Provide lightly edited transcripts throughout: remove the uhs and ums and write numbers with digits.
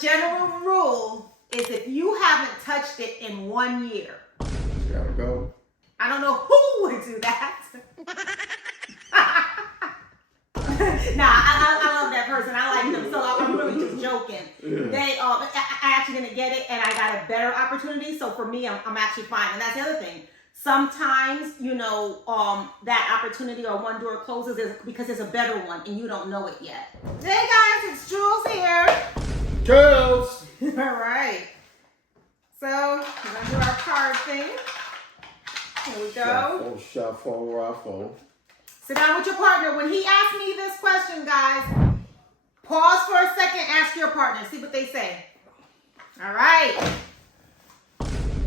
general rule is if you haven't touched it in 1 year. Gotta go. I don't know who would do that. Nah, I love that person. I like them, so I'm really just joking. Yeah. They, I actually didn't get it, and I got a better opportunity. So for me, I'm actually fine. And that's the other thing. Sometimes, that opportunity or one door closes is because there's a better one, and you don't know it yet. Hey guys, it's Jules here. Jules. All right. So we're gonna do our card thing. Here we go. Shuffle, ruffle. Sit down with your partner. When he asked me this question, guys, pause for a second, ask your partner, see what they say. All right.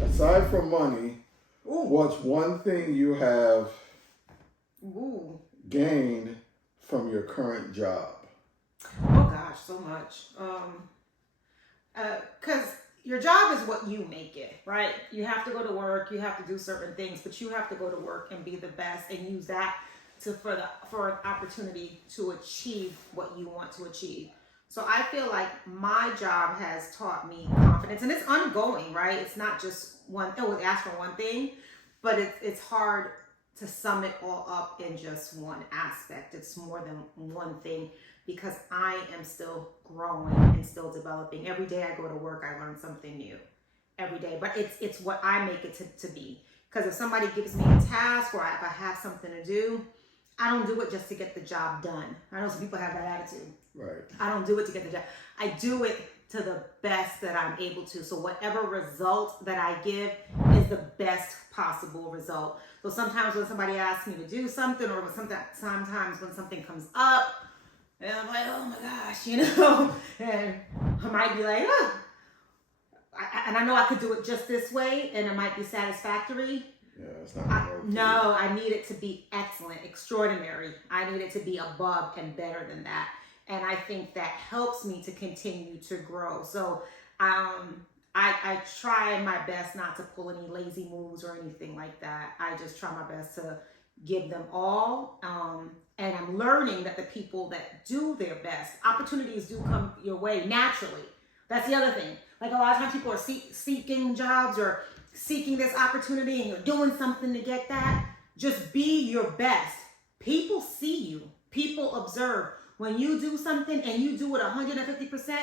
Aside from money, Ooh. what's one thing you have Ooh. gained from your current job? Oh gosh, so much. Because your job is what you make it, right? You have to go to work, you have to do certain things, but you have to go to work and be the best and use that for an opportunity to achieve what you want to achieve. So I feel like my job has taught me confidence, and it's ongoing, right? It's not just ask for one thing, but it's hard to sum it all up in just one aspect. It's more than one thing because I am still growing and still developing. Every day I go to work, I learn something new every day, but it's what I make it to be. Because if somebody gives me a task or if I have something to do, I don't do it just to get the job done. I know some people have that attitude. Right. I don't do it to get the job. I do it to the best that I'm able to. So whatever result that I give is the best possible result. So sometimes when somebody asks me to do something, or sometimes when something comes up, and I'm like, oh my gosh, and I might be like, oh. And I know I could do it just this way, and it might be satisfactory. Yeah, it's not gonna work. No, I need it to be excellent, extraordinary. I need it to be above and better than that. And I think that helps me to continue to grow. So I try my best not to pull any lazy moves or anything like that. I just try my best to give them all. And I'm learning that the people that do their best, opportunities do come your way naturally. That's the other thing. Like a lot of times people are seeking jobs or seeking this opportunity and you're doing something to get that. Just be your best. People see you. People observe. When you do something and you do it 150%,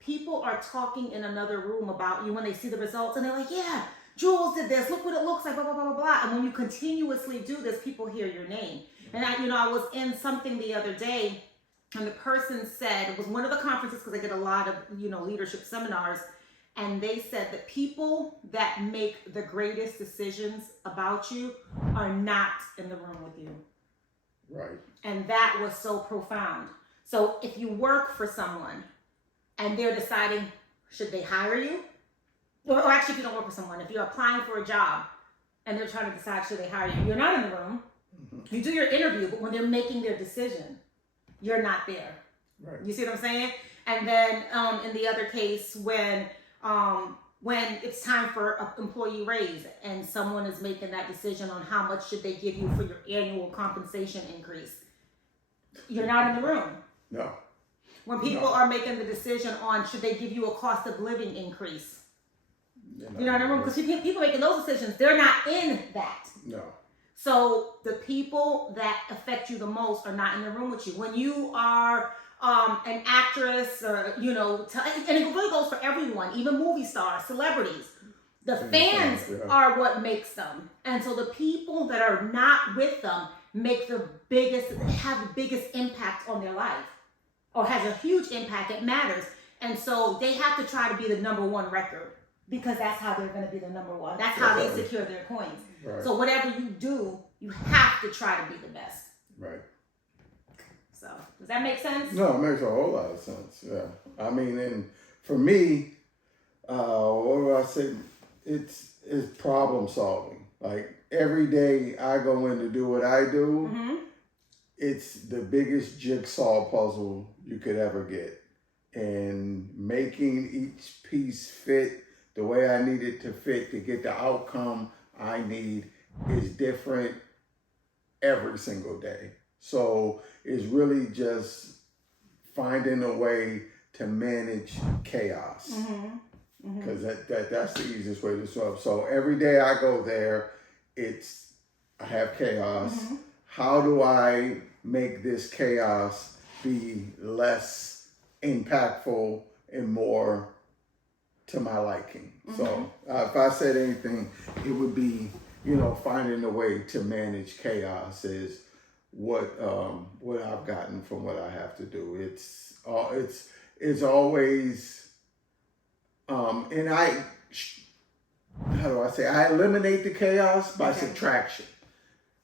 people are talking in another room about you when they see the results and they're like, yeah, Jules did this. Look what it looks like, blah, blah, blah, blah, blah. And when you continuously do this, people hear your name. And I was in something the other day and the person said, it was one of the conferences because I get a lot of, leadership seminars. And they said that people that make the greatest decisions about you are not in the room with you. Right. And that was so profound. So if you work for someone and they're deciding, should they hire you? Or actually, if you don't work for someone, if you're applying for a job and they're trying to decide, should they hire you? You're not in the room. Mm-hmm. You do your interview, but when they're making their decision, you're not there. Right. You see what I'm saying? And then in the other case, when it's time for an employee raise and someone is making that decision on how much should they give you for your annual compensation increase, you're not in the room. No. When people are making the decision on should they give you a cost of living increase, you're not in the room. Because people making those decisions, they're not in that. No. So the people that affect you the most are not in the room with you. When you are an actress or, and it really goes for everyone, even movie stars, celebrities. The fans are what makes them. And so the people that are not with them have the biggest impact on their life or has a huge impact. It matters. And so they have to try to be the number one record because that's how they're going to be the number one. That's how they secure their coins. Right. So whatever you do, you have to try to be the best. Right. So, does that make sense? No, it makes a whole lot of sense. Yeah. I mean, and for me, what do I say? It's problem solving. Like every day I go in to do what I do, mm-hmm. It's the biggest jigsaw puzzle you could ever get. And making each piece fit the way I need it to fit to get the outcome I need is different every single day. So it's really just finding a way to manage chaos. Because that's the easiest way to solve. So every day I go there, I have chaos. How do I make this chaos be less impactful and more to my liking? So if I said anything, it would be, finding a way to manage chaos is what I've gotten from what I have to do. It's always and how do I say? I eliminate the chaos by subtraction.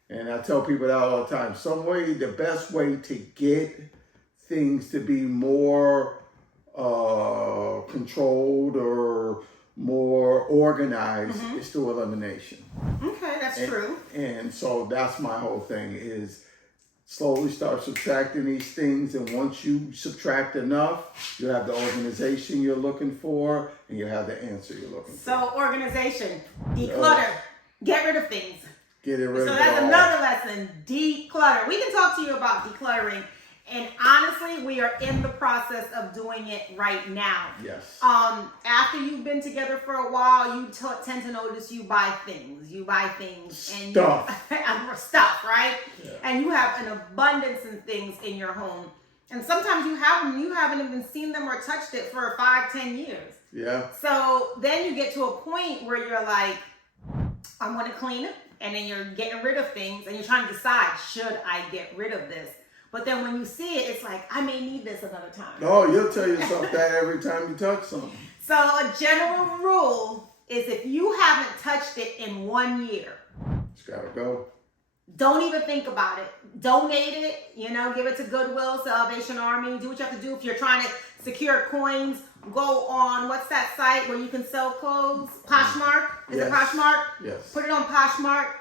And I tell people that all the time. The best way to get things to be more controlled or more organized is through elimination. Okay, that's true. And so that's my whole thing is slowly start subtracting these things, and once you subtract enough, you have the organization you're looking for, and you have the answer you're looking for. So organization, declutter, get rid of things. Get it rid of it all. So that's another lesson, declutter. We can talk to you about decluttering, and honestly, we are in the process of doing it right now. Yes. After you've been together for a while, you tend to notice you buy things. You buy things and stuff, right? Yeah. And you have an abundance of things in your home. And sometimes you have them, you haven't even seen them or touched it for 5-10 years. Yeah. So then you get to a point where you're like, I want to clean it. And then you're getting rid of things and you're trying to decide, should I get rid of this? But then when you see it, it's like, I may need this another time. Oh, you'll tell yourself that every time you touch something. So a general rule is if you haven't touched it in 1 year, it's gotta go. Don't even think about it. Donate it, give it to Goodwill, Salvation Army, do what you have to do. If you're trying to secure coins, go on, what's that site where you can sell clothes? Poshmark? Is it Poshmark? Yes. Put it on Poshmark,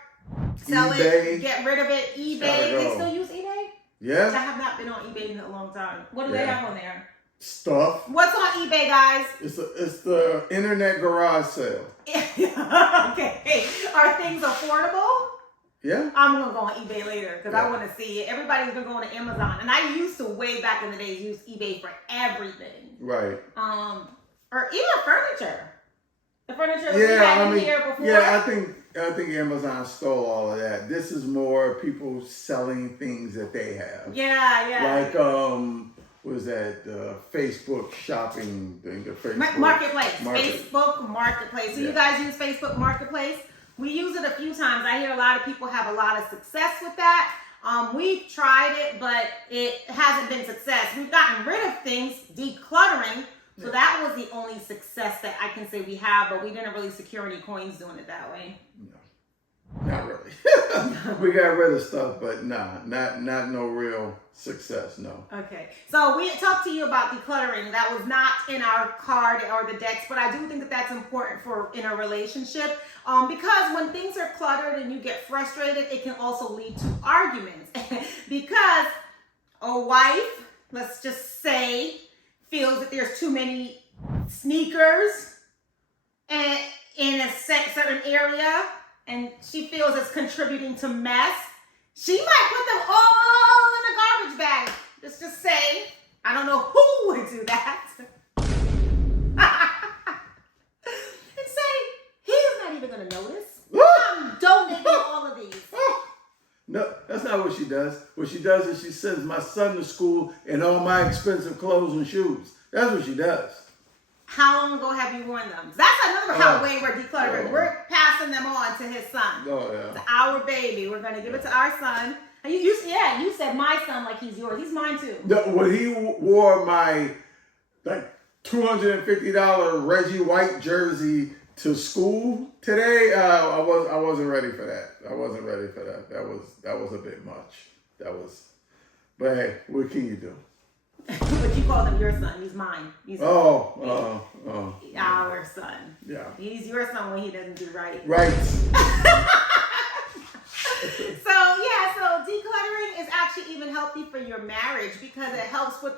sell eBay. It, get rid of it. eBay, they still use eBay? Yeah. I have not been on eBay in a long time. What do they have on there? Stuff. What's on eBay, guys? It's the internet garage sale. Okay. Are things affordable? Yeah. I'm going to go on eBay later because I want to see it. Everybody's been going to Amazon. And I used to, way back in the days, use eBay for everything. Right. Or even furniture. The furniture that we had in here before. Yeah, I think Amazon stole all of that. This is more people selling things that they have. Yeah. Like, what is that? Facebook shopping thing. The Facebook Marketplace. Facebook Marketplace. So you guys use Facebook Marketplace? We use it a few times. I hear a lot of people have a lot of success with that. We've tried it, but it hasn't been success. We've gotten rid of things, decluttering. So that was the only success that I can say we have, but we didn't really secure any coins doing it that way. No, not really. We got rid of stuff, but not no real success, no. Okay, so we talked to you about decluttering. That was not in our card or the decks, but I do think that that's important for in a relationship because when things are cluttered and you get frustrated, it can also lead to arguments because a wife, let's just say, feels that there's too many sneakers and in a certain area and she feels it's contributing to mess, she might put them all in a garbage bag. Let's just say, I don't know who would do that. And say, he's not even going to notice. I'm donating all of these. No, that's not what she does. What she does is she sends my son to school in all my expensive clothes and shoes. That's what she does. How long ago have you worn them? That's another way we're decluttering. We're passing them on to his son. Oh, yeah. To our baby. We're going to give it to our son. And you said my son like he's yours. He's mine too. No, when he wore my $250 Reggie White jersey to school today, I wasn't ready for that. I wasn't ready for that. That was a bit much. But hey, what can you do? But you called him your son. He's mine. He's our son. Yeah. He's your son when he doesn't do right. Right. So decluttering is actually even healthy for your marriage because it helps with,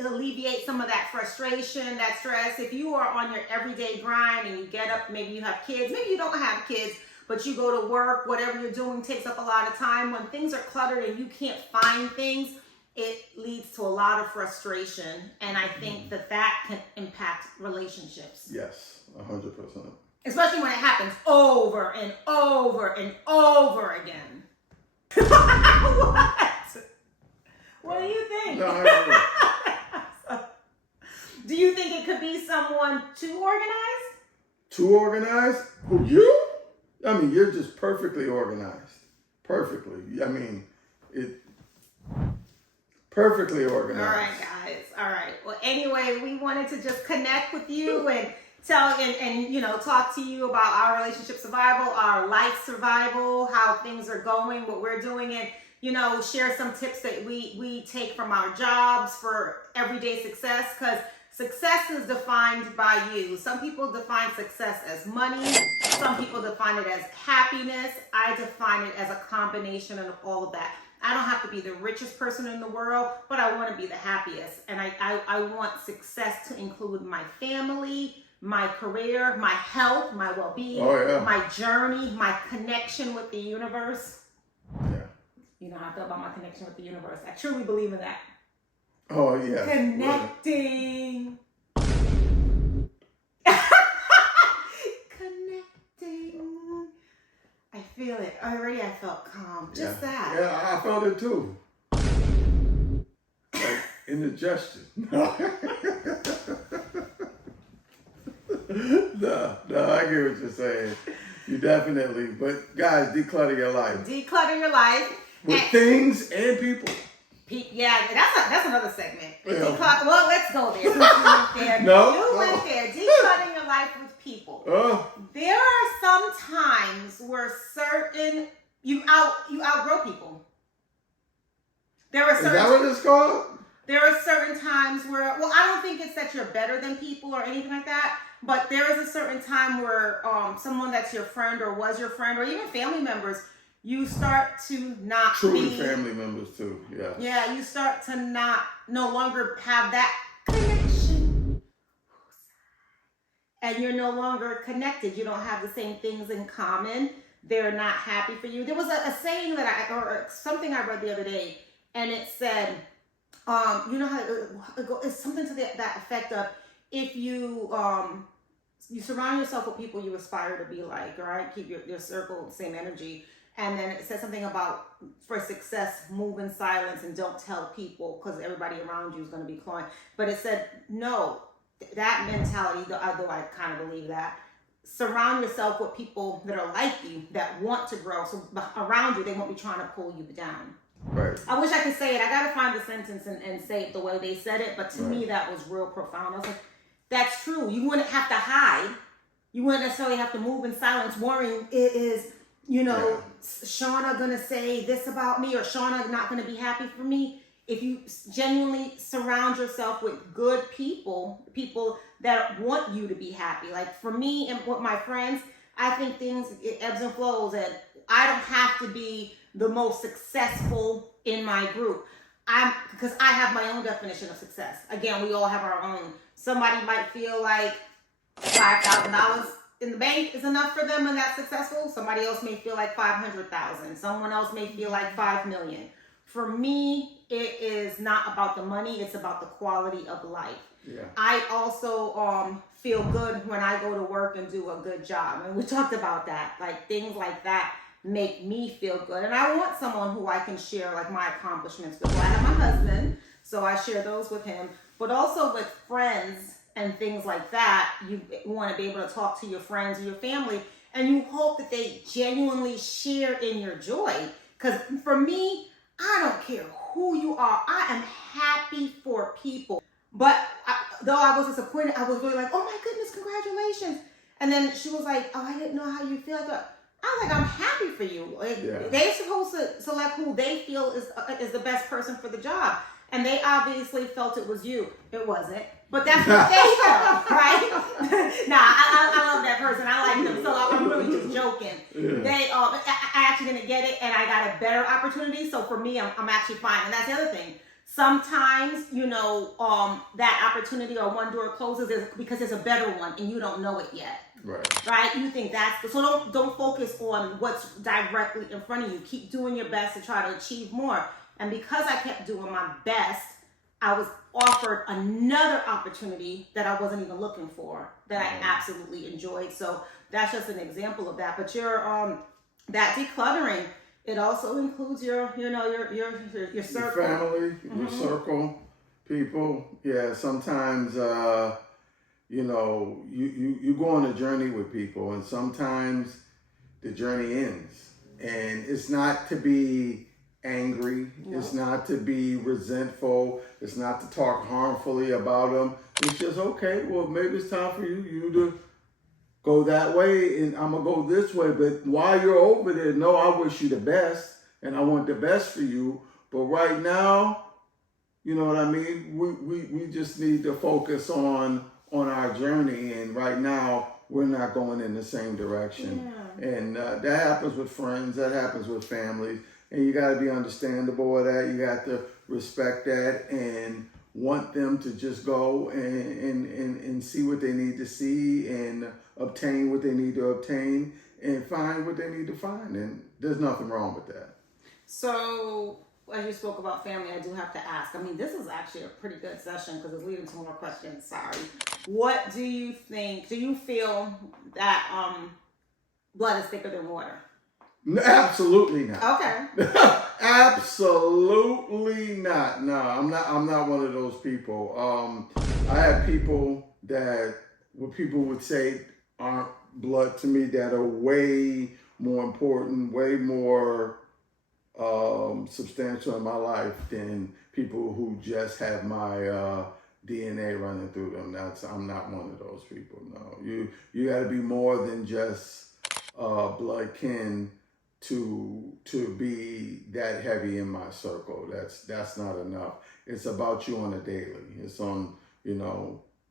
alleviate some of that frustration, that stress. If you are on your everyday grind and you get up, maybe you have kids, maybe you don't have kids, but you go to work, whatever you're doing takes up a lot of time. When things are cluttered and you can't find things, it leads to a lot of frustration. And I think that can impact relationships. Yes, 100%. Especially when it happens over and over and over again. What do you think? No, I agree. Do you think it could be someone too organized? Too organized? Who, you? I mean, you're just perfectly organized. Perfectly. I mean, perfectly organized. All right, guys. All right. Well, anyway, we wanted to just connect with you and tell and talk to you about our relationship survival, our life survival, how things are going, what we're doing, and share some tips that we take from our jobs for everyday success, because success is defined by you. Some people define success as money. Some people define it as happiness. I define it as a combination of all of that. I don't have to be the richest person in the world, but I want to be the happiest. And I want success to include my family, my career, my health, my well-being, my journey, my connection with the universe. Yeah. You know how I feel about my connection with the universe. I truly believe in that. Oh, yeah. Connecting. Connecting. I feel it. Already I felt calm. Just that. Yeah, I felt it too. Like in the gesture. No, I get what you're saying. You definitely, but guys, declutter your life. Declutter your life. With things and people. Yeah, that's another segment. Yeah. Well, let's go there. You went there. No. You went there. Decluttering your life with people. Oh. There are some times where you outgrow people. There are certain. Is that what it's called? There are certain times where, well, I don't think it's that you're better than people or anything like that, but there is a certain time where someone that's your friend or was your friend or even family members, you start to not truly family members too. Yeah. Yeah, you start to no longer have that connection. And you're no longer connected. You don't have the same things in common. They're not happy for you. There was a saying or something I read the other day, and it said, you know how it's something to that effect of, if you surround yourself with people you aspire to be like, all right, keep your circle the same energy. And then it said something about, for success, move in silence and don't tell people because everybody around you is going to be clawing. But it said, no, that mentality, although I kind of believe that, surround yourself with people that are like you, that want to grow. So around you, they won't be trying to pull you down. Right. I wish I could say it. I got to find the sentence and say it the way they said it. But to me, that was real profound. I was like, that's true. You wouldn't have to hide. You wouldn't necessarily have to move in silence worrying Shauna gonna say this about me, or Shauna not gonna be happy for me. If you genuinely surround yourself with good people that want you to be happy. Like for me and with my friends, I think it ebbs and flows, and I don't have to be the most successful in my group. Because I have my own definition of success. Again, we all have our own. Somebody might feel like $5,000 in the bank is enough for them and that's successful. Somebody else may feel like 500,000. Someone else may feel like 5 million. For me, it is not about the money. It's about the quality of life. Yeah. I also feel good when I go to work and do a good job. And we talked about that. Like things like that make me feel good. And I want someone who I can share like my accomplishments with. Well, I have my husband, so I share those with him. But also with friends and things like that, you want to be able to talk to your friends or your family, and you hope that they genuinely share in your joy. Because for me, I don't care who you are. I am happy for people. But though I was disappointed, I was really like, oh my goodness, congratulations. And then she was like, oh, I didn't know how you feel. I was like, I'm happy for you. Like, they're supposed to select who they feel is the best person for the job. And they obviously felt it was you. It wasn't. But that's what they felt, right? I love that person. I like them. So I'm really just joking. Yeah. I actually didn't get it, and I got a better opportunity. So for me, I'm actually fine. And that's the other thing. Sometimes, that opportunity or one door closes because there's a better one, and you don't know it yet. Right? You think so don't focus on what's directly in front of you. Keep doing your best to try to achieve more. And because I kept doing my best, I was offered another opportunity that I wasn't even looking for, that I absolutely enjoyed. So that's just an example of that. But that decluttering, it also includes your circle. Your family, your circle, people. Yeah, sometimes you go on a journey with people, and sometimes the journey ends. And it's not to be angry, it's not to be resentful, it's not to talk harmfully about them. It's just, okay, well, maybe it's time for you to go that way, and I'm gonna go this way. But while you're over there, no, I wish you the best, and I want the best for you. But right now, you know what I mean? We just need to focus on our journey, and right now we're not going in the same direction. Yeah. And that happens with friends, that happens with families, and you got to be understandable of that. You got to respect that and want them to just go and see what they need to see, and obtain what they need to obtain, and find what they need to find. And there's nothing wrong with that. So, as you spoke about family, I do have to ask. I mean, this is actually a pretty good session because it's leading to more questions. Sorry. What do you think? Do you feel that blood is thicker than water? No, absolutely not. Okay. Absolutely not. No, I'm not one of those people. I have people that what people would say aren't blood to me that are way more important, way more substantial in my life than people who just have my DNA running through them. I'm not one of those people. No, you got to be more than just blood kin to be that heavy in my circle. That's not enough. It's about you on a daily. It's on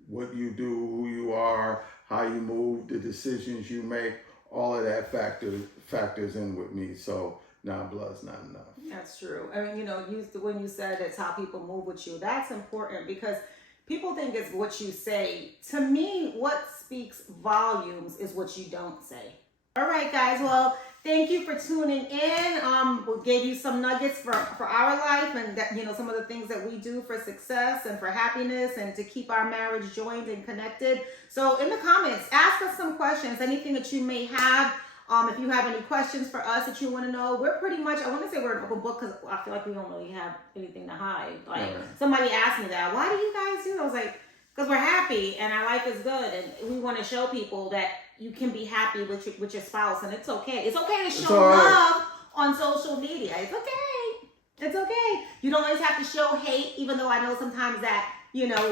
what you do, who you are, how you move, the decisions you make. All of that factors in with me. So. Nah, blood's not enough. That's true. I mean, when you said it's how people move with you, that's important because people think it's what you say. To me, what speaks volumes is what you don't say. All right, guys. Well, thank you for tuning in. We gave you some nuggets for our life, and that, some of the things that we do for success and for happiness and to keep our marriage joined and connected. So in the comments, ask us some questions, anything that you may have. If you have any questions for us that you want to know, we're pretty much, I want to say we're an open book because I feel like we don't really have anything to hide. Like somebody asked me that, why do you guys do that? I was like, because we're happy and our life is good, and we want to show people that you can be happy with your spouse, and it's okay. It's okay to show love on social media. It's okay. It's okay. You don't always have to show hate, even though I know sometimes that,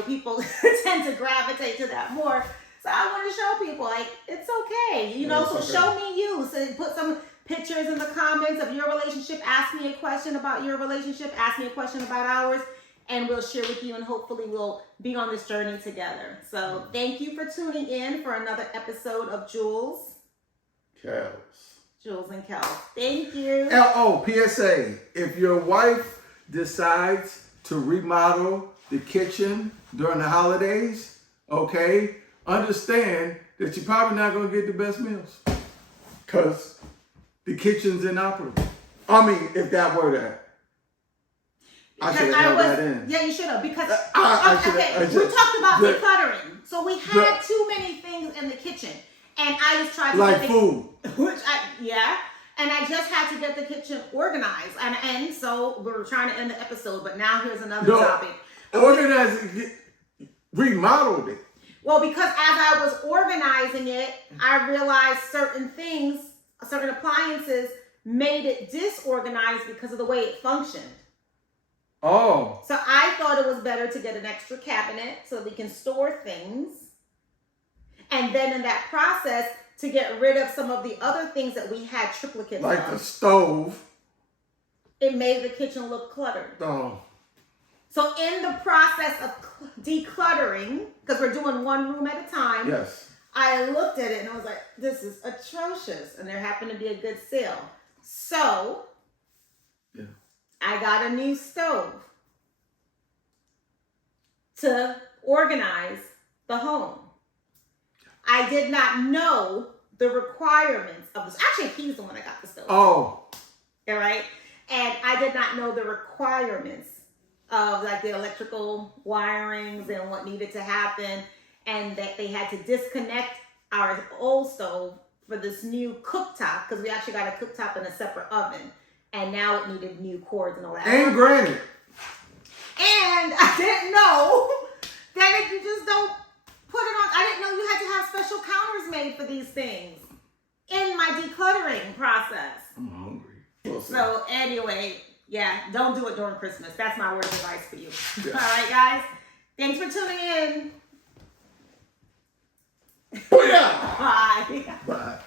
people tend to gravitate to that more. So I want to show people, like, it's okay, so okay. Show me you. So put some pictures in the comments of your relationship. Ask me a question about your relationship. Ask me a question about ours. And we'll share with you, and hopefully we'll be on this journey together. So thank you for tuning in for another episode of Jules. Kels. Jules and Kels. Thank you. PSA. If your wife decides to remodel the kitchen during the holidays, okay, understand that you're probably not going to get the best meals because the kitchen's inoperable. I mean, if that were that. I should have held that in. Yeah, you should have, because we talked about decluttering. So we had too many things in the kitchen, and I just tried to like food. And I just had to get the kitchen organized, and so we were trying to end the episode, but now here's another topic. Organize, remodeled it. Well, because as I was organizing it, I realized certain things, certain appliances made it disorganized because of the way it functioned. Oh. So I thought it was better to get an extra cabinet so we can store things. And then in that process, to get rid of some of the other things that we had triplicates like of. The stove. It made the kitchen look cluttered. Oh. So in the process of decluttering, because we're doing one room at a time, yes, I looked at it and I was like, this is atrocious. And there happened to be a good sale. So I got a new stove to organize the home. I did not know the requirements of this. Actually, he's the one that got the stove. Oh. All right. And I did not know the requirements of like the electrical wirings and what needed to happen, and that they had to disconnect our old stove for this new cooktop, because we actually got a cooktop and a separate oven, and now it needed new cords and all that. And granted. And I didn't know that if you just don't put it on, I didn't know you had to have special counters made for these things in my decluttering process. I'm hungry. So anyway, yeah, don't do it during Christmas. That's my word of advice for you. Yeah. All right, guys. Thanks for tuning in. Booyah! Bye. Bye.